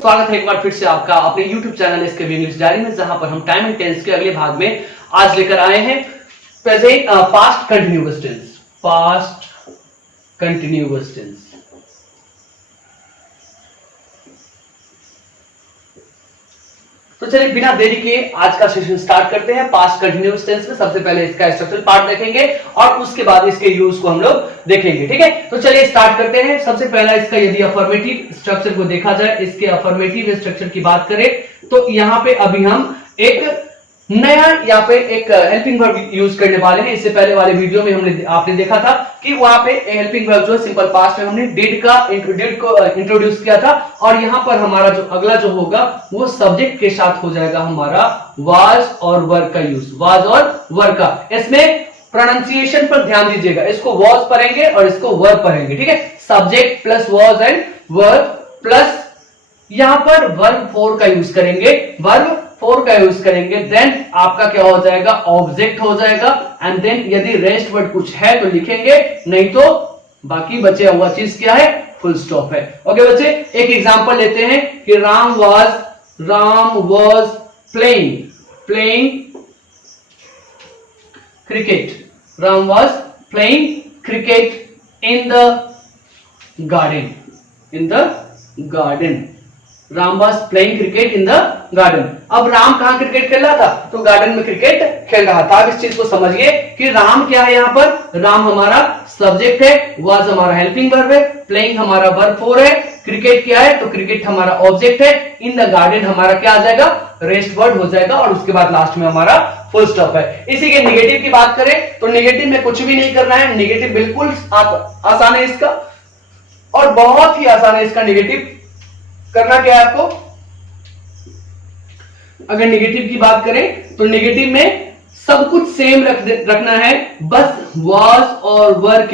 स्वागत है एक बार फिर से आपका अपने YouTube channel SK English diary में, जहां पर हम टाइम एंड टेंस के अगले भाग में आज लेकर आए हैं present past continuous tense. Past continuous tense. तो चलिए बिना देरी के आज का सेशन स्टार्ट करते हैं। पास्ट कंटिन्यूअस टेंस में सबसे पहले इसका स्ट्रक्चरल पार्ट देखेंगे और उसके बाद इसके यूज को हम लोग देखेंगे। ठीक है, तो चलिए स्टार्ट करते हैं। सबसे पहला इसका यदि अफर्मेटिव स्ट्रक्चर को देखा जाए, इसके अफर्मेटिव स्ट्रक्चर की बात करें तो यहाँ पे अभी हम एक नया यहाँ पे एक हेल्पिंग वर्ब यूज करने वाले हैं। इससे पहले वाले वीडियो में आपने देखा था कि वहां पे हेल्पिंग वर्ब जो सिंपल पास्ट में हमने डिड को इंट्रोड्यूस किया था, और यहाँ पर हमारा जो अगला जो होगा वो सब्जेक्ट के साथ हो जाएगा हमारा वाज और वर का यूज। वाज और वर का, इसमें प्रोनाउंसिएशन पर ध्यान दीजिएगा। इसको वाज पढ़ेंगे और इसको वर पढ़ेंगे। ठीक है, subject plus was and were plus यहां पर वर्ब फोर का यूज करेंगे। वर्ब फोर का यूज करेंगे, देन आपका क्या हो जाएगा, ऑब्जेक्ट हो जाएगा। एंड देन यदि रेस्ट वर्ड कुछ है तो लिखेंगे, नहीं तो बाकी बचे हुआ चीज क्या है, फुल स्टॉप है। ओके बच्चे, एक एग्जांपल लेते हैं कि Ram was playing cricket. Ram was playing cricket in the garden. Ram was playing cricket in the garden. अब राम कहां क्रिकेट खेल रहा था, तो गार्डन में क्रिकेट खेल रहा था। अब इस चीज को समझिए कि राम क्या है, यहाँ पर राम हमारा सब्जेक्ट है, वाज हमारा हेल्पिंग वर्ब है, प्लेइंग हमारा वर्ब फोर है, क्रिकेट क्या है, तो क्रिकेट हमारा ऑब्जेक्ट है, इन द गार्डन हमारा क्या आ जाएगा, रेस्ट वर्ड हो जाएगा, और उसके बाद लास्ट में हमारा फुल स्टॉप है। इसी के निगेटिव की बात करें तो निगेटिव में कुछ भी नहीं करना है। निगेटिव बिल्कुल आसान है इसका, और बहुत ही आसान है इसका निगेटिव करना। क्या है आपको, अगर निगेटिव की बात करें तो निगेटिव में सब कुछ सेम रखना है, बस वाज और वर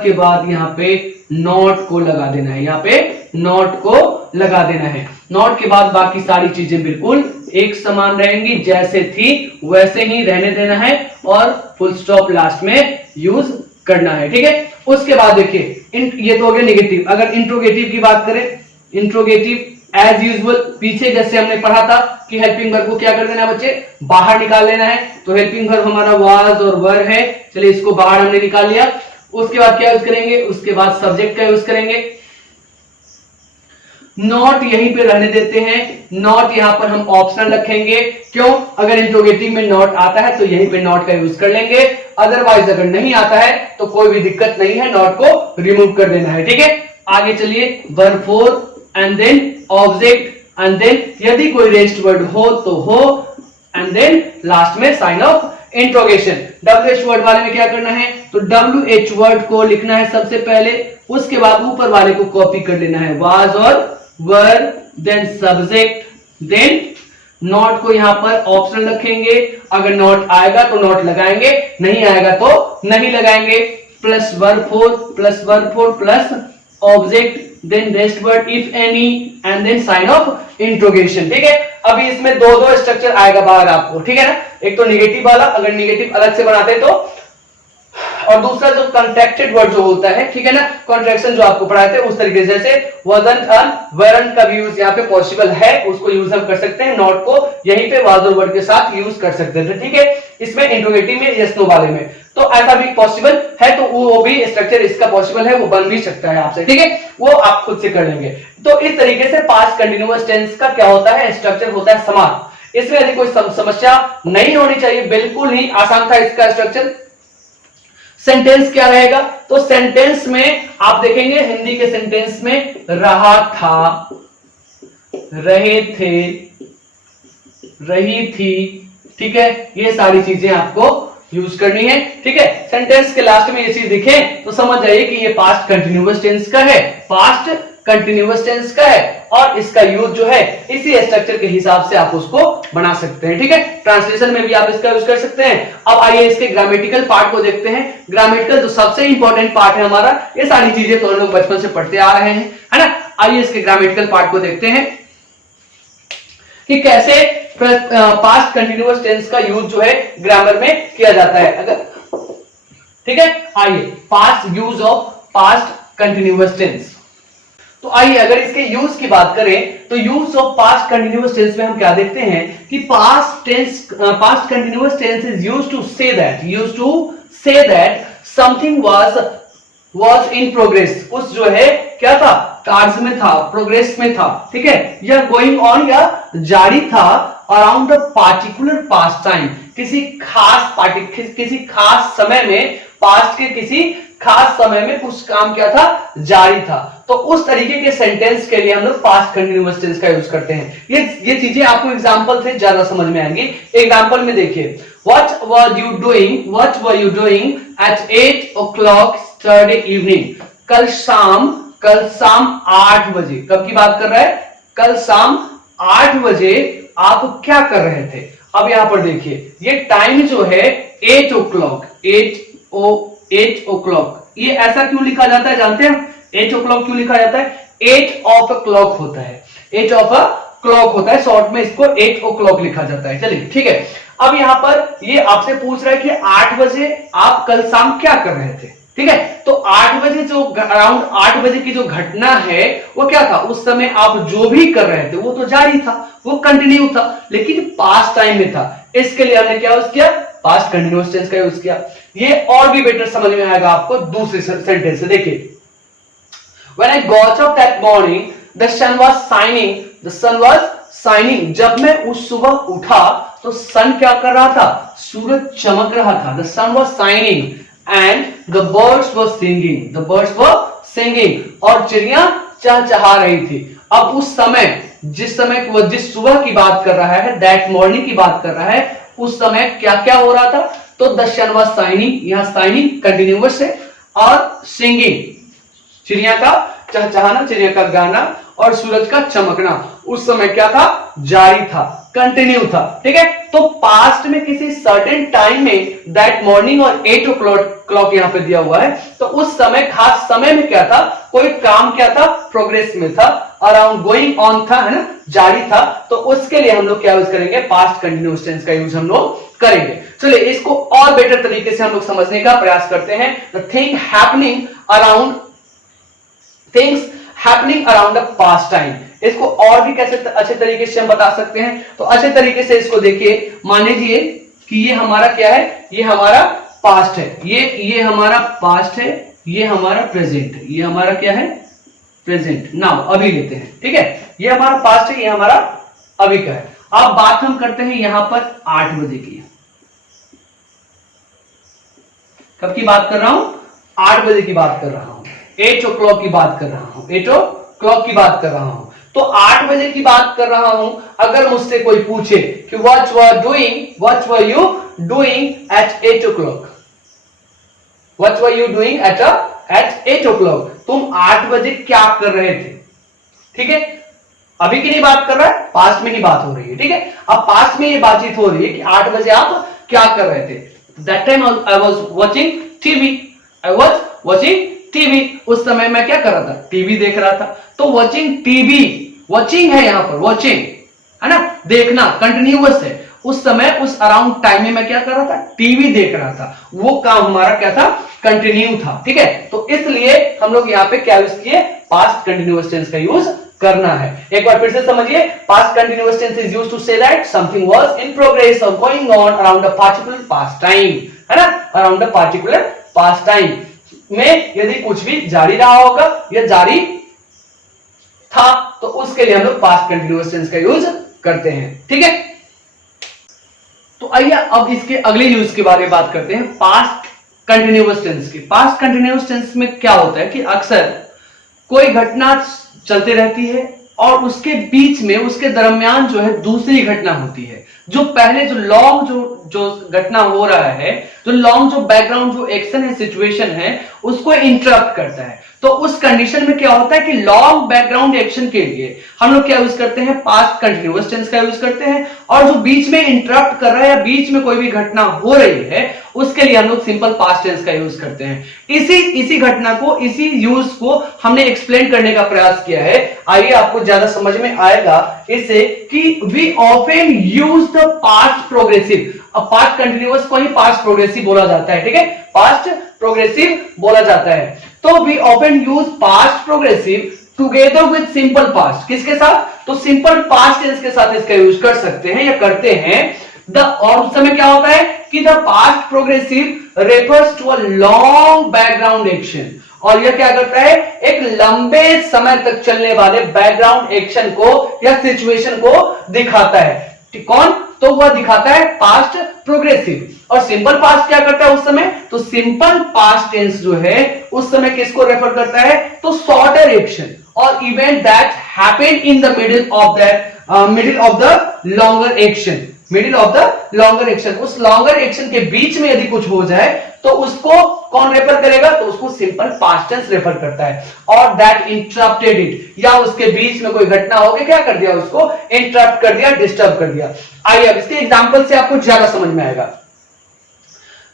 के बाद यहाँ पे नॉट को लगा देना है। यहाँ पे नॉट को लगा देना है। नॉट के बाद बाकी सारी चीजें बिल्कुल एक समान रहेंगी, जैसे थी वैसे ही रहने देना है, और फुल स्टॉप लास्ट में यूज करना है। ठीक है, उसके बाद देखिए ये तो हो गया निगेटिव। अगर इंट्रोगेटिव की बात करें, इंट्रोगेटिव एज यूजुअल पीछे जैसे हमने पढ़ा था कि हेल्पिंग वर्ब को क्या कर देना है बच्चे, बाहर निकाल लेना है। तो हेल्पिंग वर्ब हमारा वाज और वर है, चलिए इसको बाहर हमने निकाल लिया। उसके बाद क्या यूज करेंगे, उसके बाद सब्जेक्ट का यूज करेंगे। नॉट यहीं पे रहने देते हैं। नॉट यहां पर हम ऑप्शनल रखेंगे। क्यों, अगर इंट्रोगेटिव में नॉट आता है तो यहीं पे नॉट का यूज कर लेंगे, अदरवाइज अगर नहीं आता है तो कोई भी दिक्कत नहीं है, नॉट को रिमूव कर देना है। ठीक है, आगे चलिए, verb four and then object, and then यदि कोई रेस्ट वर्ड हो तो हो, एंड देन लास्ट में sign of interrogation. WH word वाले में क्या करना है, तो WH वर्ड को लिखना है सबसे पहले, उसके बाद ऊपर वाले को कॉपी कर लेना है, वाज और वर, देन सब्जेक्ट, देन नॉट को यहां पर ऑप्शनल रखेंगे। अगर नॉट आएगा तो नॉट लगाएंगे, नहीं आएगा तो नहीं लगाएंगे। Plus verb four plus object, then rest word if any, and then sign of interrogation. ठीक है, अभी इसमें दो स्ट्रक्चर आएगा बाहर आपको। ठीक है ना, एक तो निगेटिव वाला, अगर निगेटिव अलग से बनाते तो, और दूसरा जो कॉन्ट्रैक्टेड वर्ड जो होता है, ठीक है ना, कॉन्ट्रैक्शन जो आपको पढ़ाए थे उस तरीके से, जैसे वजंट एंड वेरंट का भी यूज यहाँ पे पॉसिबल है, उसको यूज हम कर सकते हैं। नॉट को यहीं पे वाज और वर्ड के साथ यूज कर सकते हैं। ठीक है, इसमें इंट्रोगेटिव में, यस नो वाले में तो ऐसा भी पॉसिबल है, तो वो भी स्ट्रक्चर इसका पॉसिबल है, वो बन भी सकता है आपसे। ठीक है, वो आप खुद से कर लेंगे। तो इस तरीके से पास्ट कंटिन्यूअस टेंस का क्या होता है, स्ट्रक्चर होता है समान। इसमें यदि कोई समस्या नहीं होनी चाहिए, बिल्कुल ही आसान था इसका स्ट्रक्चर। सेंटेंस क्या रहेगा, तो सेंटेंस में आप देखेंगे हिंदी के सेंटेंस में रहा था, रहे थे, रही थी, ठीक है, ये सारी चीजें आपको यूज करनी है। ठीक है, सेंटेंस के लास्ट में ये चीज दिखे तो समझ जाइए कि ये पास्ट कंटिन्यूअस टेंस का है, पास्ट कंटिन्यूअस टेंस का है, और इसका यूज जो है इसी स्ट्रक्चर के हिसाब से आप उसको बना सकते हैं। ठीक है, ट्रांसलेशन में भी आप इसका यूज कर सकते हैं। अब आइए इसके ग्रामेटिकल पार्ट को देखते हैं। ग्रामेटिकल जो सबसे इंपॉर्टेंट पार्ट है हमारा, ये सारी चीजें तो हम लोग बचपन से पढ़ते आ रहे हैं, है ना। आइए इसके ग्रामेटिकल पार्ट को देखते हैं कि कैसे पास्ट कंटिन्यूअस टेंस का यूज जो है ग्रामर में किया जाता है। अगर ठीक है, आइए past use of past continuous tense. तो आइए अगर इसके यूज की बात करें तो use of past continuous tense में हम क्या देखते हैं कि past continuous tense is used to say that something was in progress. कुछ जो है क्या था, कार्य में था, प्रोग्रेस में था, ठीक है, या गोइंग ऑन या जारी था around the particular past time, किसी खास समय में, पास्ट के किसी खास समय में कुछ काम क्या था, जारी था। तो उस तरीके के सेंटेंस के लिए हम लोग पास्ट कंटिन्यूअस टेंस का यूज करते हैं। ये चीजें आपको एग्जांपल से ज्यादा समझ में आएंगी। एग्जांपल में देखिए, what were you doing at 8 o'clock Saturday evening? कल शाम 8 बजे, कब की बात कर रहा है, कल शाम 8 बजे आप क्या कर रहे थे। अब यहां पर देखिए ये टाइम जो है 8 o'clock, 8 o'clock, ये ऐसा क्यों लिखा जाता है जानते हैं, 8 o'clock क्यों लिखा जाता है, 8 of a clock होता है, 8 of a clock होता है, शॉर्ट में इसको 8 o'clock लिखा जाता है। चलिए ठीक है, अब यहां पर ये आपसे पूछ रहा है कि 8 बजे आप कल शाम क्या कर रहे थे, ठीक है। तो 8 बजे जो अराउंड 8 बजे की जो घटना है वो क्या था, उस समय आप जो भी कर रहे थे वो तो जारी था, वो कंटिन्यू था, लेकिन पास्ट टाइम में था। इसके लिए हमने क्या यूज किया, पास्ट कंटिन्यूअस टेंस का यूज किया। ये और भी बेटर समझ में आएगा आपको दूसरे सेंटेंस से। देखिए, When I got up that morning, the sun was shining. जब मैं उस सुबह उठा तो सन क्या कर रहा था, सूरज चमक रहा था। The sun was shining and the birds were singing. और चिड़िया चहचहा रही थी। अब उस समय, जिस सुबह की बात कर रहा है, दैट मॉर्निंग की बात कर रहा है, उस समय क्या क्या हो रहा था, तो द सन वाज शाइनिंग, यहां शाइनिंग कंटिन्यूअस है, और सिंगिंग चिड़िया का चहचहाना, चिड़िया का गाना, और सूरज का चमकना उस समय क्या था, जारी था, कंटिन्यू था, ठीक है। तो पास्ट में किसी सर्टेन टाइम में, दैट मॉर्निंग और 8 o'clock यहां पे दिया हुआ है, तो उस समय, खास समय में क्या था, कोई काम क्या था, प्रोग्रेस में था, अराउंड गोइंग ऑन था, है ना, जारी था। तो उसके लिए हम लोग क्या यूज करेंगे, पास्ट कंटिन्यूअस टेंस का यूज हम लोग करेंगे। चलिए इसको और बेटर तरीके से हम लोग समझने का प्रयास करते हैं। The thing happening around the past time, इसको और भी कैसे अच्छे तरीके से हम बता सकते हैं, तो अच्छे तरीके से इसको देखिए। मान लीजिए कि ये हमारा क्या है, ये हमारा पास्ट है, ये हमारा पास्ट है, ये हमारा प्रेजेंट है, ये हमारा क्या है, प्रेजेंट। नाउ अभी लेते हैं, ठीक है, ये हमारा पास्ट है, ये हमारा अभी का है। अब बात हम करते हैं यहां पर 8 बजे की। कब की बात कर रहा हूं, 8 बजे की बात कर रहा हूं, 8 o'clock की बात कर रहा हूं, 8 o'clock की बात कर रहा हूं। तो 8 बजे की बात कर रहा हूं। अगर मुझसे कोई पूछे कि what were you doing at 8 o'clock, what were you doing at 8 o'clock, तुम 8 बजे क्या कर रहे थे, ठीक है। अभी की नहीं बात कर रहा है, पास्ट में ही बात हो रही है, ठीक है। अब पास्ट में ये बातचीत हो रही है कि 8 बजे आप क्या कर रहे थे। That time I was watching TV, उस समय मैं क्या कर रहा था, टीवी देख रहा था। तो वॉचिंग टीवी, वॉचिंग है यहां पर, वॉचिंग है ना, देखना, कंटिन्यूअस है। उस समय, उस अराउंड टाइम में मैं क्या कर रहा था, टीवी देख रहा था, वो काम हमारा क्या था, कंटिन्यू था, ठीक है। तो इसलिए हम लोग यहाँ पे क्या यूज किए, पास्ट कंटिन्यूअस टेंस का यूज करना है। एक बार फिर से समझिए, past continuous tense is used to say that something was in progress और going on around a particular past time, है ना, around a particular past time में यदि कुछ भी जारी रहा होगा या जारी था, तो उसके लिए हम लोग पास्ट कंटिन्यूअस टेंस का यूज करते हैं, ठीक है। तो आइए अब इसके अगले यूज के बारे में बात करते हैं, पास्ट कंटिन्यूअस टेंस की। पास्ट कंटिन्यूअस टेंस में क्या होता है कि अक्सर कोई घटना चलती रहती है और उसके बीच में, उसके दरमियान जो है दूसरी घटना होती है, जो पहले जो लॉन्ग जो घटना हो रहा है, जो लॉन्ग जो बैकग्राउंड जो एक्शन है, सिचुएशन है, उसको इंटरप्ट करता है। तो उस कंडीशन में क्या होता है कि लॉन्ग बैकग्राउंड एक्शन के लिए हम लोग क्या यूज करते हैं, पास्ट कंटिन्यूअस टेंस का यूज करते हैं। और जो बीच में इंटरप्ट कर रहा है या बीच में कोई भी घटना हो रही है, उसके लिए हम लोग सिंपल पास्ट टेंस का यूज करते हैं। इसी घटना को, इसी यूज को हमने एक्सप्लेन करने का प्रयास किया है। आइए आपको ज्यादा समझ में आएगा इससे कि we often use the past progressive. अब पास्ट कंटिन्यूअस को ही पास्ट प्रोग्रेसिव बोला जाता है, ठीक है, पास्ट प्रोग्रेसिव बोला जाता है। तो we often use past progressive together with simple past, किसके साथ? तो सिंपल पास्ट टेंस के साथ इसका यूज कर सकते हैं या करते हैं। और उस समय क्या होता है कि the past progressive refers to a long background action, और यह क्या करता है? एक लंबे समय तक चलने वाले बैकग्राउंड एक्शन को या सिचुएशन को दिखाता है। कौन? तो वह दिखाता है पास्ट प्रोग्रेसिव। और सिंपल पास्ट क्या करता है उस समय? तो सिंपल पास्ट टेंस जो है उस समय किसको रेफर करता है? तो शॉर्टर एक्शन और event that happened in the middle of the longer action. Middle of the longer action, उस लॉन्गर एक्शन के बीच में यदि कुछ हो जाए तो उसको कौन रेफर करेगा? तो उसको सिंपल पास्ट टेंस रेफर करता है। और दैट इंटरप्टेड इट, या उसके बीच में कोई घटना हो गई, क्या कर दिया? उसको इंटरप्ट कर दिया, डिस्टर्ब कर दिया। आइए अब इसके एग्जांपल से आपको ज्यादा समझ में आएगा।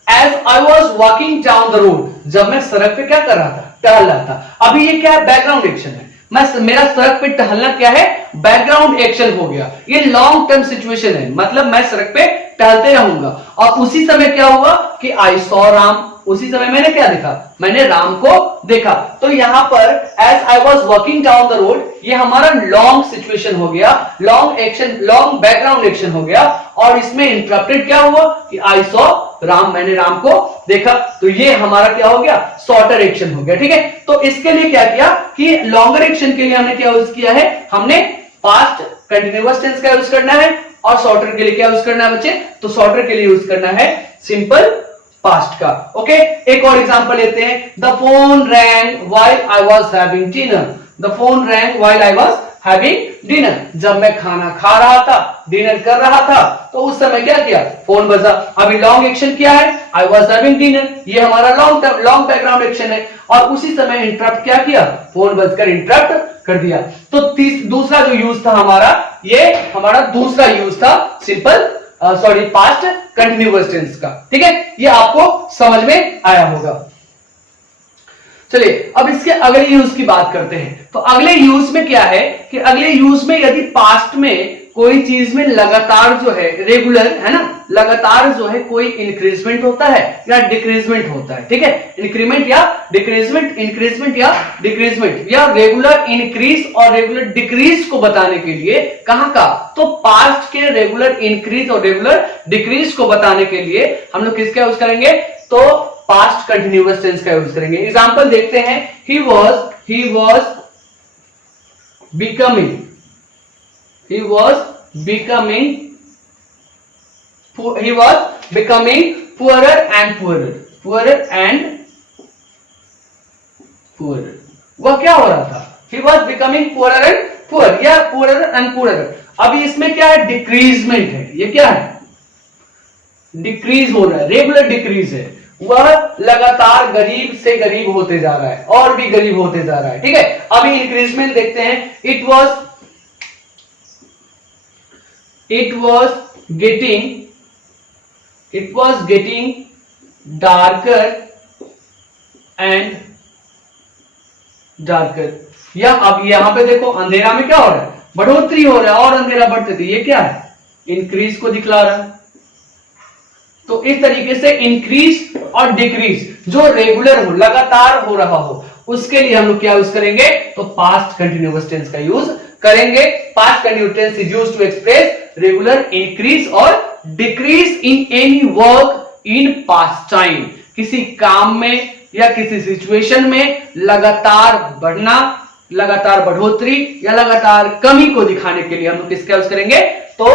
As I was walking down the road, जब मैं सड़क पे क्या कर रहा था? टहल रहा था। अभी ये क्या है? बैकग्राउंड एक्शन है। मेरा सड़क पे टहलना क्या है? बैकग्राउंड एक्शन हो गया। ये लॉन्ग टर्म सिचुएशन है, मतलब मैं सड़क पे टहलते रहूंगा। और उसी समय क्या हुआ कि आई सॉ राम, उसी समय मैंने क्या देखा? मैंने राम को देखा। तो यहां पर as I was walking down the road, ये हमारा लॉन्ग सिचुएशन हो गया, long action, long background action हो गया। और इसमें इंटरप्टेड क्या हुआ कि आई सॉ राम, मैंने राम को देखा। तो ये हमारा क्या हो गया? शॉर्टर एक्शन हो गया। ठीक है, तो इसके लिए क्या किया कि लॉन्गर एक्शन के लिए हमने क्या यूज किया है? हमने पास्ट कंटिन्यूअस टेंस का यूज करना है। और शॉर्टर के लिए क्या यूज करना है बच्चे? तो शॉर्टर के लिए यूज करना है सिंपल पास्ट का। ओके, एक और एग्जांपल लेते हैं। The phone wrong while I was having dinner. The phone wrong while I was having dinner, जब मैं खाना खा रहा था, डिनर कर रहा था, तो उस समय क्या किया? फोन बजा। अभी लॉन्ग एक्शन क्या है? आई वाज हैविंग डिनर, ये हमारा लॉन्ग बैकग्राउंड एक्शन है। और उसी समय इंटरप्ट क्या किया? फोन बजकर इंटरप्ट कर दिया। तो दूसरा जो यूज था हमारा, ये हमारा दूसरा यूज था सिंपल पास्ट कंटिन्यूअस टेंस का। ठीक है, ये आपको समझ में आया होगा। चलिए अब इसके अगले यूज की बात करते हैं। तो अगले यूज में क्या है कि अगले यूज में यदि पास्ट में कोई चीज में लगातार जो है, रेगुलर है ना, लगातार जो है कोई इंक्रीजमेंट होता है या डिक्रीजमेंट होता है। ठीक है, इंक्रीमेंट या डिक्रीजमेंट, इंक्रीजमेंट या डिक्रीजमेंट, या रेगुलर इंक्रीज और रेगुलर डिक्रीज को बताने के लिए कहां का? तो पास्ट के रेगुलर इंक्रीज और रेगुलर डिक्रीज को बताने के लिए हम लोग किसका यूज करेंगे? तो पास्ट कंटिन्यूअस टेंस का यूज करेंगे। एग्जांपल देखते हैं। ही was becoming poorer and poorer। वह क्या हो रहा था? He was becoming poorer and poor, या poorer and poorer। अभी इसमें क्या है? डिक्रीजमेंट है। ये क्या है? डिक्रीज हो रहा है, रेगुलर डिक्रीज है। वह लगातार गरीब से गरीब होते जा रहा है और भी गरीब होते जा रहा है। ठीक है, अभी इंक्रीजमेंट देखते हैं। It was getting darker and darker। या अब यहां पे देखो, अंधेरा में क्या हो रहा है? बढ़ोतरी हो रहा है और अंधेरा बढ़ते थे। ये क्या है? इंक्रीज को दिखला रहा है। तो इस तरीके से इंक्रीज और डिक्रीज जो रेगुलर हो, लगातार हो रहा हो, उसके लिए हम लोग क्या यूज करेंगे? तो पास्ट कंटिन्यूअस टेंस का यूज करेंगे। Past continuous tense is used to express regular increase और decrease in any work in past time. किसी काम में या किसी सिचुएशन में लगातार बढ़ना, लगातार बढ़ोतरी या लगातार कमी को दिखाने के लिए हम लोग किसका यूज करेंगे? तो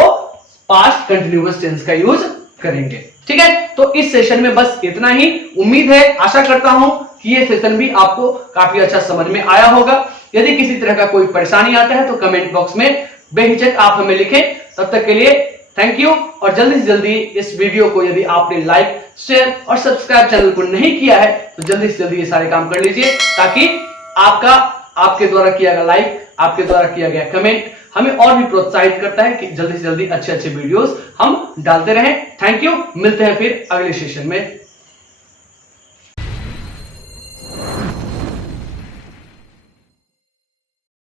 पास्ट कंटिन्यूअस टेंस का यूज करेंगे। ठीक है, तो इस सेशन में बस इतना ही। उम्मीद है, आशा करता हूं कि ये सेशन भी आपको काफी अच्छा समझ में आया होगा। यदि किसी तरह का कोई परेशानी आता है तो कमेंट बॉक्स में बेहिचक आप हमें लिखें। तब तक के लिए थैंक यू। और जल्दी से जल्दी इस वीडियो को यदि आपने लाइक, शेयर और सब्सक्राइब चैनल को नहीं किया है तो जल्दी से जल्दी ये सारे काम कर लीजिए, ताकि आपके द्वारा किया गया लाइक, आपके द्वारा किया गया कमेंट हमें और भी प्रोत्साहित करता है कि जल्दी से जल्दी अच्छे अच्छे वीडियोस हम डालते रहें। थैंक यू, मिलते हैं फिर अगले सेशन में।